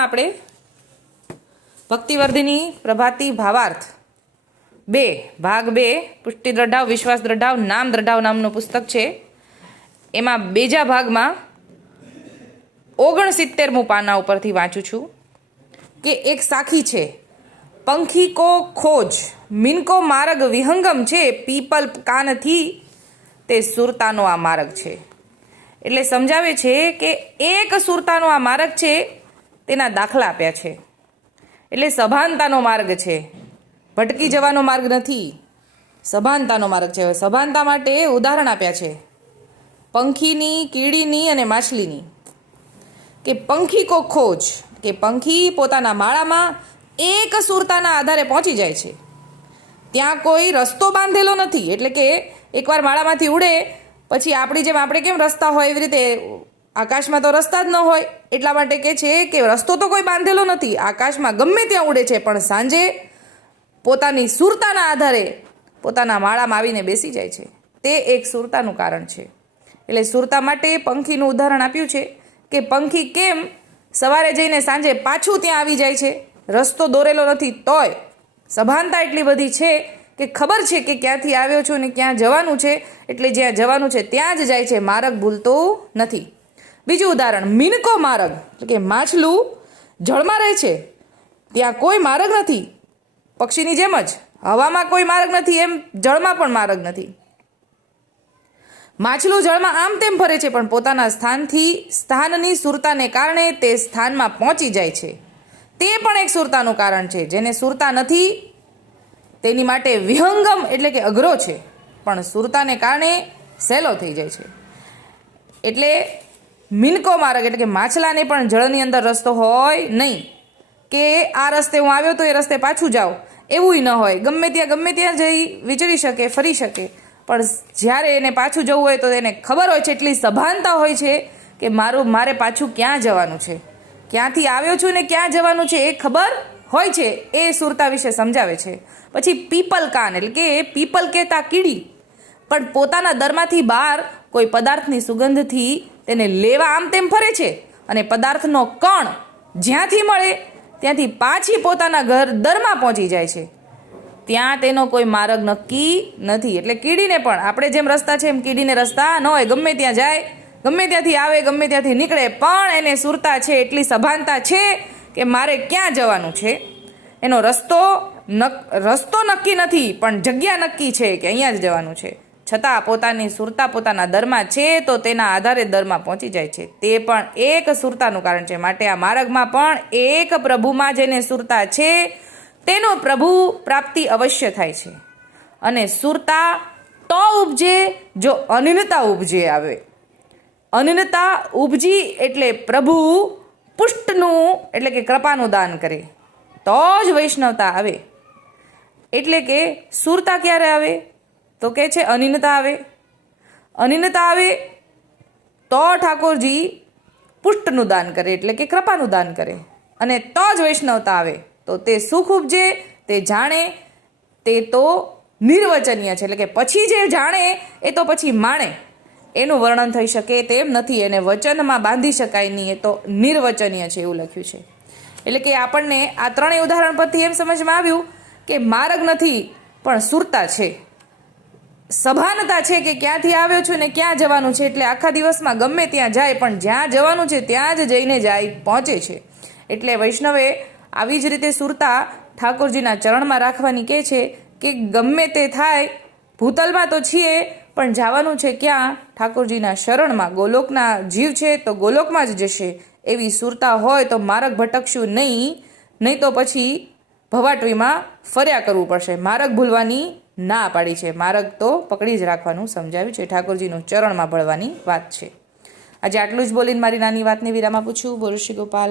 આપણે ભક્તિવર્ધિની પ્રભાતી ભાવાર્થ. બે, ભાગ બે, પુષ્ટિ દ્રઢાવ, વિશ્વાસ દ્રઢાવ, નામ દ્રઢાવ નામનું પુસ્તક છે. એમાં બીજા ભાગમાં ઓગણસિત્તેરમું પાના ઉપરથી વાંચું છું કે એક સાખી છે. પંખી કો ખોજ મિનકો માર્ગ વિહંગમ છે, પીપલ કાનથી તે સુરતાનો આ માર્ગ છે. એટલે સમજાવે છે કે એક સુરતાનો આ માર્ગ છે તેના દાખલા આપ્યા છે. એટલે સભાનતાનો માર્ગ છે. ભટકી જવાનો માર્ગ નથી. સભાનતાનો માર્ગ છે. હવે સભાનતા માટે ઉદાહરણ આપ્યા છે. પંખીની, કીડીની અને માછલીની. કે પંખી કો ખોજ, કે પંખી પોતાના માળામાં એક સુરતાના આધારે પહોંચી જાય છે. ત્યાં કોઈ રસ્તો બાંધેલો નથી. એટલે કે એકવાર માળામાંથી ઉડે, પછી આપણી જેમ આપણે કેમ રસ્તા હોય એવી રીતે આકાશમાં તો રસ્તા જ ન હોય. એટલા માટે કે છે કે રસ્તો તો કોઈ બાંધેલો નથી. આકાશમાં ગમે ત્યાં ઉડે છે, પણ સાંજે પોતાની સુરતાના આધારે પોતાના માળામાં આવીને બેસી જાય છે. તે એક સુરતાનું કારણ છે. એટલે સુરતા માટે પંખીનું ઉદાહરણ આપ્યું છે કે પંખી કેમ સવારે જઈને સાંજે પાછું ત્યાં આવી જાય છે? રસ્તો દોરેલો નથી તોય સભાનતા એટલી બધી છે કે ખબર છે કે ક્યાંથી આવ્યો છું ને ક્યાં જવાનું છે? એટલે જ્યાં જવાનું છે ત્યાં જ જાય છે. માર્ગ ભૂલતો નથી. બીજું ઉદાહરણ, મિનકો માર્ગ. એટલે કે માછલું જળમાં રહે છે. ત્યાં કોઈ માર્ગ નથી. પક્ષીની જેમ જ. હવામાં કોઈ માર્ગ નથી, એમ જળમાં પણ માર્ગ નથી. માછલું જળમાં આમ તેમ ફરે છે, પણ પોતાના સ્થાનથી, સ્થાનની સુરતાને કારણે તે સ્થાનમાં પહોંચી જાય છે. તે પણ એક સુરતાનું કારણ છે, જેને સુરતા નથી, તેની માટે વિહંગમ એટલે કે અઘરો છે. પણ સુરતાને કારણે સહેલો થઈ જાય છે. એટલે મિનકો માર્ગ એટલે કે માછલાને પણ જળની અંદર રસ્તો હોય નહીં. કે આ રસ્તે હું આવ્યો તો એ રસ્તે પાછું જાઉં એવું ન હોય. ગમે ત્યાં ગમે ત્યાં જઈ વિચરી શકે, ફરી શકે. પણ જ્યારે એને પાછું જવું હોય તો એને ખબર હોય છે, એટલી સભાનતા હોય છે કે મારું, મારે પાછું ક્યાં જવાનું છે? ક્યાંથી આવ્યો છું ને ક્યાં જવાનું છે એ ખબર હોય છે. એ સુરતા વિશે સમજાવે છે. પછી પીપલ કાન એટલે કે પીપલ કહેતા કીડી. પણ પોતાના દરમાંથી બહાર કોઈ પદાર્થની સુગંધથી તેને લેવા આમ તેમ ફરે છે અને પદાર્થનો કણ જ્યાંથી મળે, ત્યાંથી પાછી પોતાના ઘર દરમાં પહોંચી જાય છે. ત્યાં તેનો કોઈ માર્ગ નક્કી નથી. એટલે કીડીને પણ, આપણે જેમ રસ્તા છે એમ કીડીને રસ્તા ન હોય, ગમે ત્યાં જાય, ગમે ત્યાંથી આવે, ગમે ત્યાંથી નીકળે, પણ એને સુરતા છે, એટલી સભાનતા છે કે મારે ક્યાં જવાનું છે? એનો રસ્તો નક, રસ્તો નક્કી નથી, પણ જગ્યા નક્કી છે કે અહીંયા જ જવાનું છે. છતાં પોતાની સુરતા પોતાના દરમાં છે તો તેના આધારે દરમાં પહોંચી જાય છે. તે પણ એક સુરતાનું કારણ છે. માટે આ માર્ગમાં પણ એક પ્રભુમાં જેને સુરતા છે, તેનો પ્રભુ પ્રાપ્તિ અવશ્ય થાય છે. અને સુરતા તો ઉપજે જો અનિનતા ઉપજે આવે. અનિનતા ઉપજી એટલે પ્રભુ પુષ્ટનું એટલે કે કૃપાનું દાન કરે. તો જ વૈષ્ણવતા આવે. એટલે કે સુરતા ક્યારે આવે? તો કે છે, અનિનતા આવે. અનિનતા આવે તો ઠાકોરજી પુષ્ટનું દાન કરે, એટલે કે કૃપાનું દાન કરે અને તો જ વૈષ્ણવતા આવે. તો તે સુખ ઉપજે, તે જાણે, તે તો નિર્વચનીય છે, એટલે કે પછી જે જાણે, એ તો પછી માણે. એનું વર્ણન થઈ શકે તેમ નથી, એને વચનમાં બાંધી શકાય નહીં, એ તો નિર્વચનીય છે એવું લખ્યું છે. એટલે કે આપણને આ ત્રણેય ઉદાહરણ પરથી એમ સમજમાં આવ્યું કે માર્ગ નથી, પણ સુરતા છે. સભાનતા છે કે ક્યાંથી આવ્યો છું ને ક્યાં જવાનું છે એટલે આખા દિવસમાં ગમે ત્યાં જાય, પણ જ્યાં જવાનું છે ત્યાં જ જઈને જાય, પહોંચે છે. એટલે વૈષ્ણવે આવી જ રીતે સુરતા ઠાકોરજીના ચરણમાં રાખવાની કહે છે કે ગમે તે થાય, ભૂતલમાં તો છીએ, પણ જવાનું છે ક્યાં? ઠાકોરજીના શરણમાં. ગોલોકના જીવ છે તો ગોલોકમાં જ જશે. એવી સુરતા હોય તો મારક ભટકશું નહીં નહીં તો પછી ભવાટવીમાં ફર્યા કરવું પડશે. મારક ભૂલવાની ના પાડી છે. માર્ગ તો પકડી જ રાખવાનું સમજાવ્યું છે. ઠાકોરજીનું ચરણમાં ભળવાની વાત છે. આજે આટલું જ બોલીને મારી નાની વાતને વિરામ આપું છું. બોલું ગોપાલ.